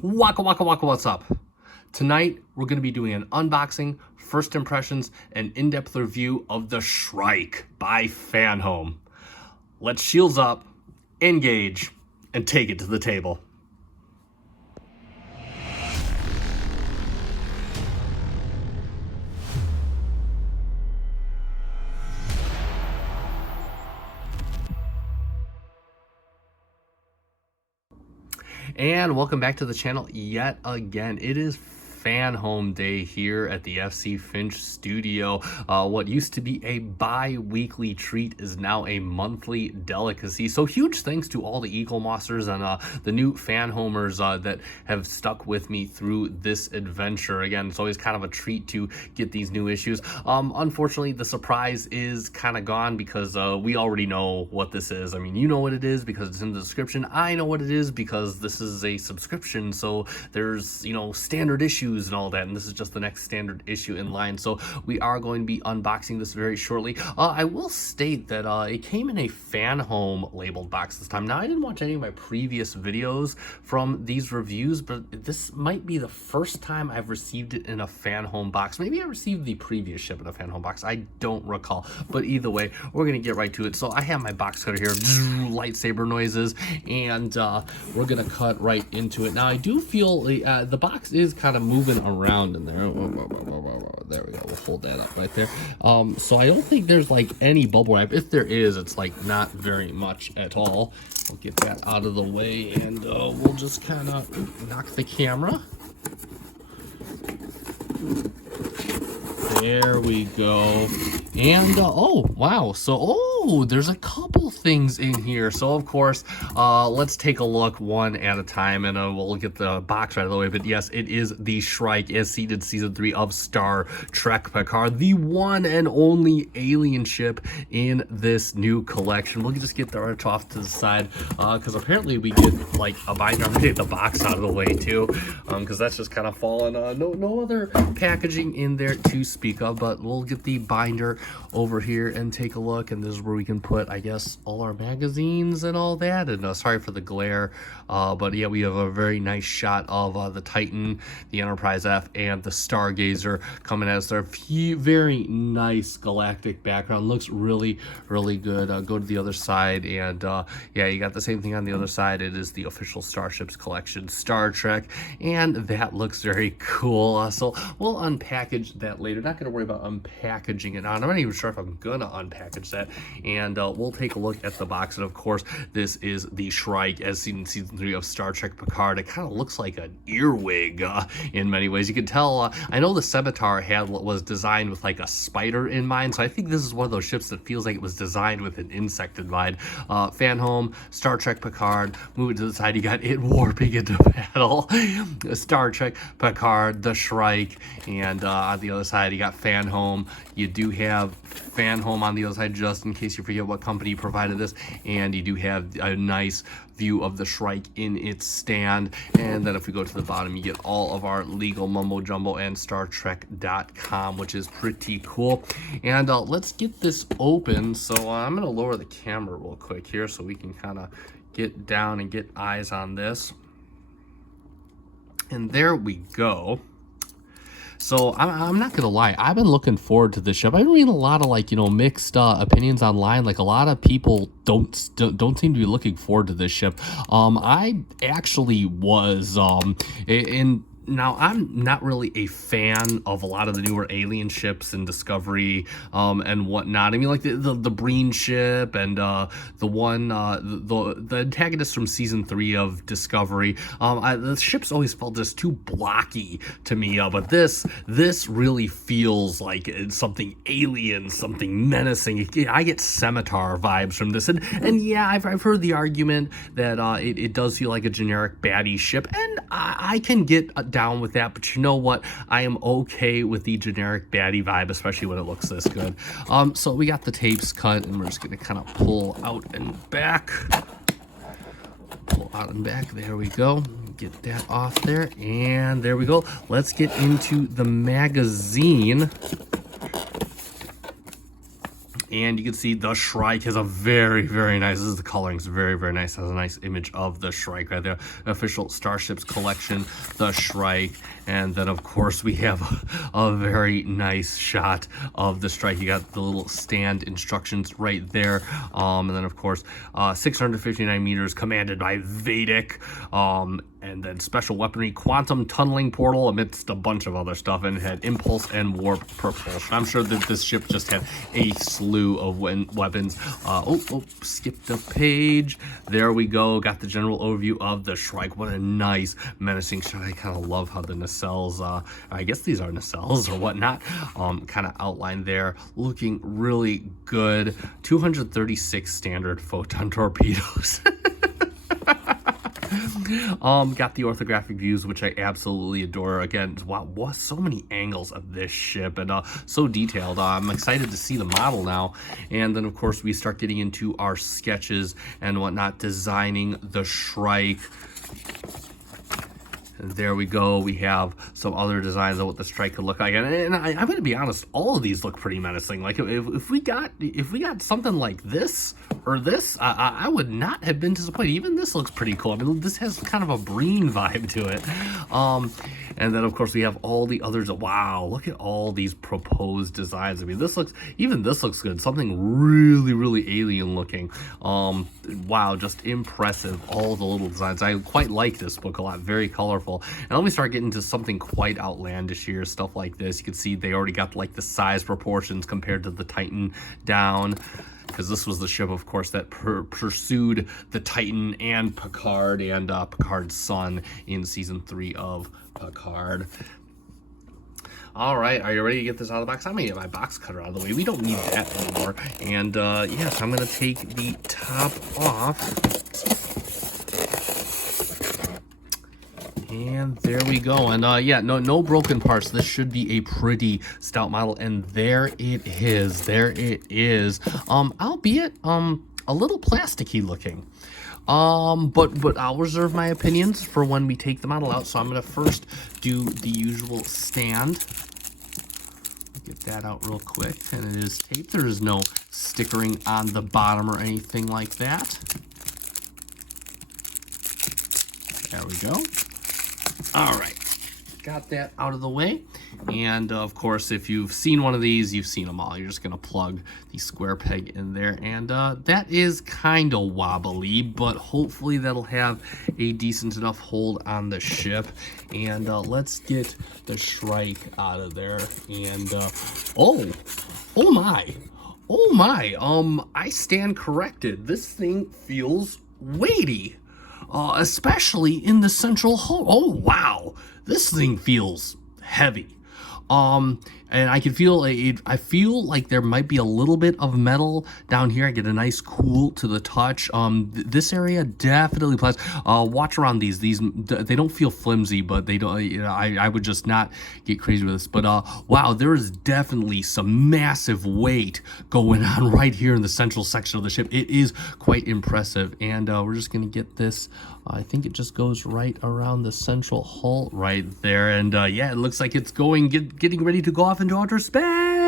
Waka waka waka, what's up? Tonight we're going to be doing an unboxing, first impressions, and in-depth review of the Shrike by Fanhome. Let's shields up, engage, and take it to the table. And welcome back to the channel yet again. It is Fanhome Day here at the FC Finch studio. What used to be a bi-weekly treat is now a monthly delicacy. So huge thanks to all the eaglemossers and the new Fanhomers that have stuck with me through this adventure. Again, it's always kind of a treat to get these new issues. Unfortunately, the surprise is kind of gone because we already know what this is. I mean, you know what it is because it's in the description. I know what it is because this is a subscription. So there's, you know, standard issues and all that, and this is just the next standard issue in line. So we are going to be unboxing this very shortly. I will state that it came in a Fanhome labeled box this time. Now, I didn't watch any of my previous videos from these reviews, but this might be the first time I've received it in a Fanhome box. Maybe I received the previous ship in a Fanhome box. I don't recall, but either way, we're gonna get right to it. So I have my box cutter here, lightsaber noises, and we're gonna cut right into it. Now, I do feel the box is kind of moving around in there. There we go. We'll fold that up right there. So I don't think there's like any bubble wrap. If there is, it's like not very much at all. We'll get that out of the way, and we'll just kind of knock the camera. There we go. And oh wow, so there's a couple things in here. So of course, let's take a look one at a time, and we'll get the box right out of the way. But yes, it is the Shrike, as seen in season 3 of Star Trek Picard, the one and only alien ship in this new collection. We'll just get the right off to the side because apparently we get like a binder. I'm gonna get the box out of the way too, because that's just kind of fallen. No other packaging in there to speak of, but we'll get the binder over here and take a look, and this is where we can put, I guess, all our magazines and all that. And sorry for the glare, but yeah, we have a very nice shot of the Titan, the Enterprise F, and the Stargazer coming at us there. Very nice galactic background, looks really good. Go to the other side, and yeah, you got the same thing on the other side. It is the official Starships collection, Star Trek, and that looks very cool. So we'll unpackage that later. Not going to worry about unpackaging it on. I'm not even sure if I'm gonna unpackage that, and we'll take a look at the box. And of course, this is the Shrike, as seen in season 3 of Star Trek Picard. It kind of looks like an earwig in many ways. You can tell. I know the Scimitar was designed with like a spider in mind, so I think this is one of those ships that feels like it was designed with an insect in mind. Fanhome, Star Trek Picard. Moving to the side, you got it warping into battle. Star Trek Picard, the Shrike, and on the other side, you got Fanhome. You do have Fanhome on the other side, just in case you forget what company provided this, and you do have a nice view of the Shrike in its stand. And then if we go to the bottom, you get all of our legal mumbo jumbo and startrek.com, which is pretty cool. And let's get this open. So I'm gonna lower the camera real quick here so we can kind of get down and get eyes on this. And there we go. So I'm not gonna lie, I've been looking forward to this ship. I've read a lot of, like, you know, mixed opinions online. Like, a lot of people don't seem to be looking forward to this ship. I actually was now, I'm not really a fan of a lot of the newer alien ships in Discovery and whatnot. I mean, like the Breen ship and the one, the antagonist from season 3 of Discovery. The ships always felt just too blocky to me, but this really feels like it's something alien, something menacing. I get Scimitar vibes from this, and yeah, I've heard the argument that it does feel like a generic baddie ship, and I can get down with that, but you know what, I am okay with the generic baddie vibe, especially when it looks this good. So we got the tapes cut, and we're just gonna kind of pull out and back, there we go. Get that off there, and there we go. Let's get into the magazine. And you can see the Shrike has a very, very nice, this is the coloring, it's very, very nice. Has a nice image of the Shrike right there. Official Starships collection, the Shrike. And then of course we have a very nice shot of the Shrike. You got the little stand instructions right there. And then of course, 659 meters commanded by Vedic. And then special weaponry, quantum tunneling portal amidst a bunch of other stuff, and it had impulse and warp propulsion. I'm sure that this ship just had a slew of weapons. Skipped a page. There we go. Got the general overview of the Shrike. What a nice menacing shot. I kind of love how the nacelles, I guess these are nacelles or whatnot, kind of outlined there. Looking really good. 236 standard photon torpedoes. Got the orthographic views, which I absolutely adore. Again, wow, so many angles of this ship, and so detailed. I'm excited to see the model now. And then of course we start getting into our sketches and whatnot, designing the Shrike. And there we go. We have some other designs of what the Shrike could look like, and I'm going to be honest. All of these look pretty menacing. Like if we got something like this or this, I would not have been disappointed. Even this looks pretty cool. I mean, this has kind of a Breen vibe to it. And then of course we have all the others. Wow, look at all these proposed designs. I mean, this looks good. Something really, really alien looking. Wow, just impressive. All the little designs. I quite like this book a lot. Very colorful. And let me start getting to something quite outlandish here. Stuff like this. You can see they already got like the size proportions compared to the Titan down, because this was the ship, of course, that pursued the Titan and Picard and Picard's son in season 3 of Picard. All right, are you ready to get this out of the box? I'm gonna get my box cutter out of the way. We don't need that anymore. And yes, I'm gonna take the top off. And there we go. And yeah, no broken parts. This should be a pretty stout model. And there it is. There it is. Albeit a little plasticky looking. But I'll reserve my opinions for when we take the model out. So I'm gonna first do the usual stand. Get that out real quick. And it is taped. There is no stickering on the bottom or anything like that. There we go. All right, got that out of the way. And of course, if you've seen one of these, you've seen them all. You're just gonna plug the square peg in there, and that is kind of wobbly, but hopefully that'll have a decent enough hold on the ship. And let's get the Shrike out of there. And oh my, I stand corrected. This thing feels weighty. Especially in the central hull. Oh wow, this thing feels heavy. And I can feel it. I feel like there might be a little bit of metal down here. I get a nice cool to the touch. This area definitely plus. Watch around these. They don't feel flimsy, but they don't. You know, I would just not get crazy with this. But wow, there is definitely some massive weight going on right here in the central section of the ship. It is quite impressive, and we're just gonna get this. I think it just goes right around the central hull right there, and yeah, it looks like it's getting ready to go off into outer space.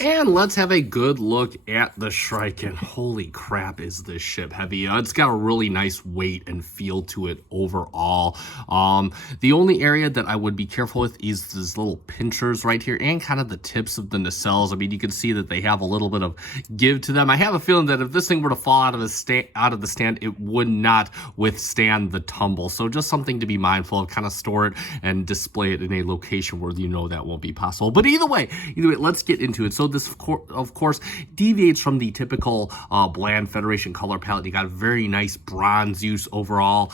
And let's have a good look at the Shrike. And holy crap, is this ship heavy. It's got a really nice weight and feel to it overall. The only area that I would be careful with is these little pinchers right here and kind of the tips of the nacelles. I mean, you can see that they have a little bit of give to them. I have a feeling that if this thing were to fall out of the stand, it would not withstand the tumble. So just something to be mindful of. Kind of store it and display it in a location where you know that won't be possible. But either way, let's get into it. So this, of course, deviates from the typical bland Federation color palette. You got a very nice bronze use overall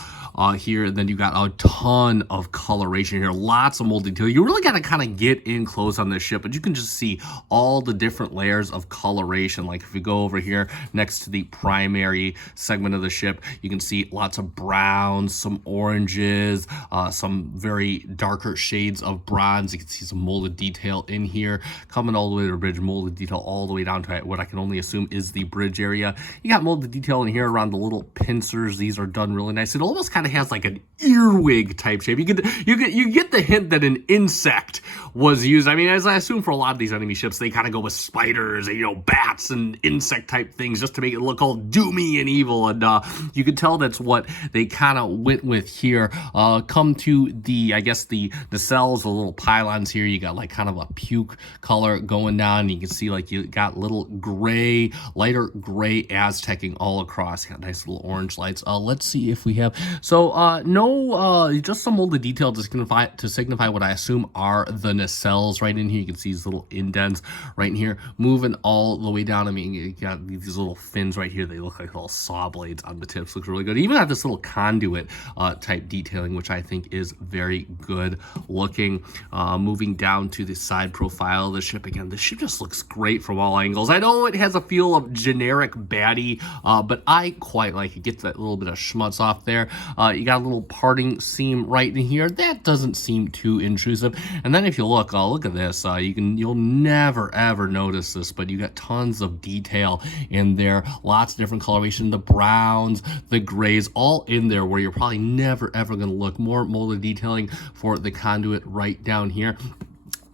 here, and then you got a ton of coloration here, lots of mold detail. You really got to kind of get in close on this ship, but you can just see all the different layers of coloration. Like if we go over here next to the primary segment of the ship, you can see lots of browns, some oranges, some very darker shades of bronze. You can see some molded detail in here coming all the way nuclear bridge molded detail all the way down to what I can only assume is the bridge area. You got molded detail in here around the little pincers. These are done really nice. It almost kind of has like an earwig type shape. You get the hint that an insect was used. I mean, as I assume for a lot of these enemy ships, they kind of go with spiders and, you know, bats and insect type things just to make it look all doomy and evil. And you can tell that's what they kind of went with here. Come to the, I guess the cells, the little pylons here. You got like kind of a puke color going down. You can see like you got little gray, lighter gray Aztecing all across. Got nice little orange lights. Let's see if we have, so no, just some molded detail to signify what I assume are the nacelles right in here. You can see these little indents right in here moving all the way down. I mean, you got these little fins right here. They look like little saw blades on the tips. Looks really good. Even got this little conduit type detailing, which I think is very good looking. Moving down to the side profile of the ship. Again, the ship just looks great from all angles. I know it has a feel of generic baddie, but I quite like it. Gets that little bit of schmutz off there. You got a little parting seam right in here. That doesn't seem too intrusive. And then if you look at this. You'll never ever notice this, but you got tons of detail in there. Lots of different coloration. The browns, the grays, all in there where you're probably never ever going to look. More molded detailing for the conduit right down here.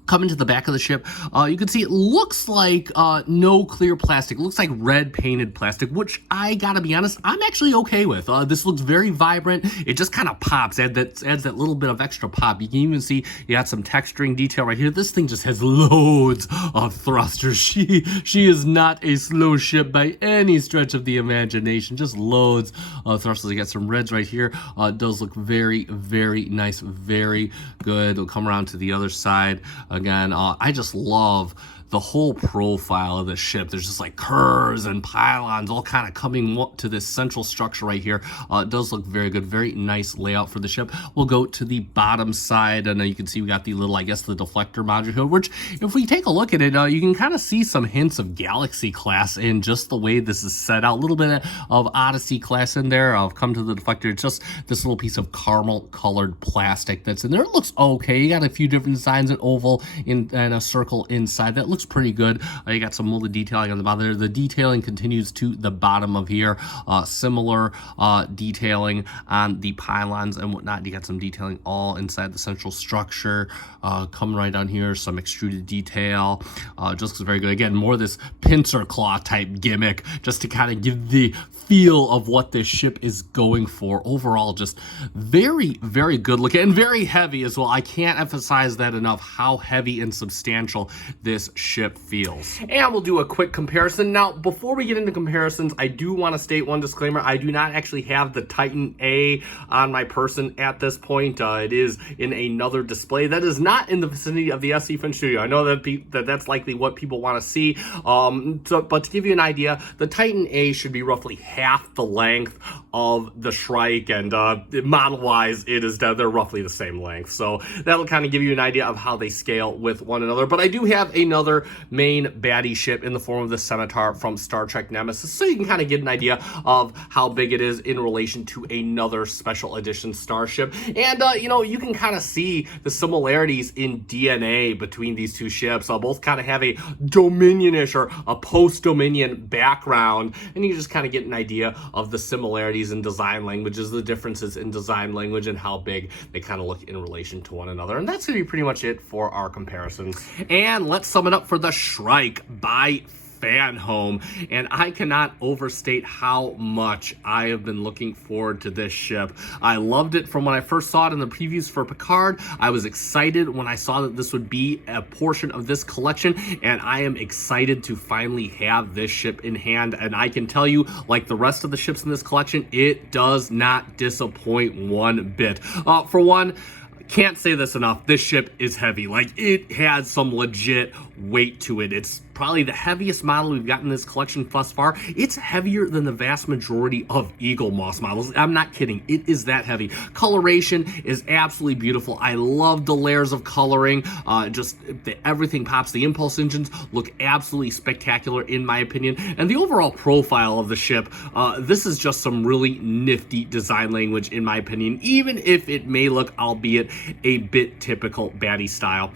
Coming to the back of the ship, you can see it looks like no clear plastic. It looks like red painted plastic, which I gotta be honest, I'm actually okay with. This looks very vibrant. It just kind of pops, adds that little bit of extra pop. You can even see you got some texturing detail right here. This thing just has loads of thrusters. She is not a slow ship by any stretch of the imagination. Just loads of thrusters. You got some reds right here. It does look very, very nice, very good. We'll come around to the other side. Again, I just love the whole profile of the ship. There's just like curves and pylons all kind of coming to this central structure right here. It does look very good. Very nice layout for the ship. We'll go to the bottom side, and you can see we got the little, I guess, the deflector module here, which if we take a look at it, you can kind of see some hints of Galaxy class in just the way this is set out. A little bit of Odyssey class in there. I'll come to the deflector. It's just this little piece of caramel colored plastic that's in there. It looks okay. You got a few different designs, an oval and a circle inside. That looks pretty good. You got some molded detailing on the bottom there. The detailing continues to the bottom of here. Similar detailing on the pylons and whatnot. You got some detailing all inside the central structure. Coming right down here, some extruded detail. Just looks very good. Again, more this pincer claw type gimmick, just to kind of give the feel of what this ship is going for. Overall, just very, very good looking and very heavy as well. I can't emphasize that enough, how heavy and substantial this ship feels. And we'll do a quick comparison. Now, before we get into comparisons, I do want to state one disclaimer. I do not actually have the Titan A on my person at this point. It is in another display that is not in the vicinity of the SC Finch Studio. I know that that's likely what people want to see. But to give you an idea, the Titan A should be roughly half the length of the Shrike, and model-wise, they're roughly the same length. So that'll kind of give you an idea of how they scale with one another. But I do have another main baddie ship in the form of the Scimitar from Star Trek Nemesis, so you can kind of get an idea of how big it is in relation to another special edition starship. And you can kind of see the similarities in DNA between these two ships. Both kind of have a Dominion-ish or a post-Dominion background, and you just kind of get an idea of the similarities in design languages, the differences in design language, and how big they kind of look in relation to one another. And that's going to be pretty much it for our comparisons. And let's sum it up for the Shrike by Fanhome, and I cannot overstate how much I have been looking forward to this ship. I loved it from when I first saw it in the previews for Picard. I was excited when I saw that this would be a portion of this collection, and I am excited to finally have this ship in hand. And I can tell you, like the rest of the ships in this collection, it does not disappoint one bit. For one, can't say this enough, this ship is heavy. Like, it has some legit weight to it. It's probably the heaviest model we've gotten in this collection thus far. It's heavier than the vast majority of eaglemoss models. I'm not kidding. It is that heavy. Coloration is absolutely beautiful. I love the layers of coloring. Everything pops. The impulse engines look absolutely spectacular in my opinion. And the overall profile of the ship, this is just some really nifty design language in my opinion, even if it may look, albeit, a bit typical baddie style.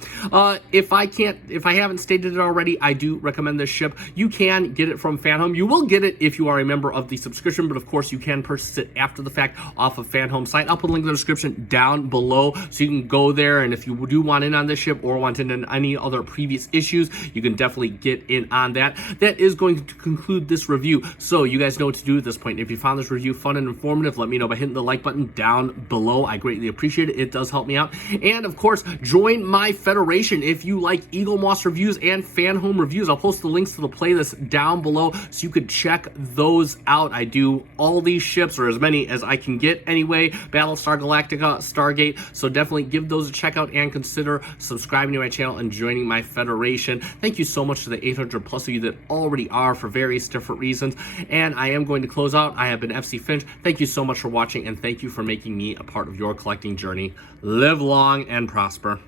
If I haven't haven't stated it already, I do recommend this ship. You can get it from Fanhome. You will get it if you are a member of the subscription, but of course you can purchase it after the fact off of Fanhome site. I'll put a link in the description down below so you can go there, and if you do want in on this ship or want in on any other previous issues, you can definitely get in on that. That is going to conclude this review, so you guys know what to do at this point. If you found this review fun and informative, let me know by hitting the like button down below. I greatly appreciate it. It does help me out. And of course, join my federation if you like eaglemoss reviews and Fanhome reviews. I'll post the links to the playlist down below so you could check those out. I do all these ships, or as many as I can get anyway, Battlestar Galactica, Stargate, so definitely give those a check out and consider subscribing to my channel and joining my federation. Thank you so much to the 800 plus of you that already are for various different reasons. And I am going to close out. I have been FC Finch. Thank you so much for watching, and thank you for making me a part of your collecting journey. Live long and prosper.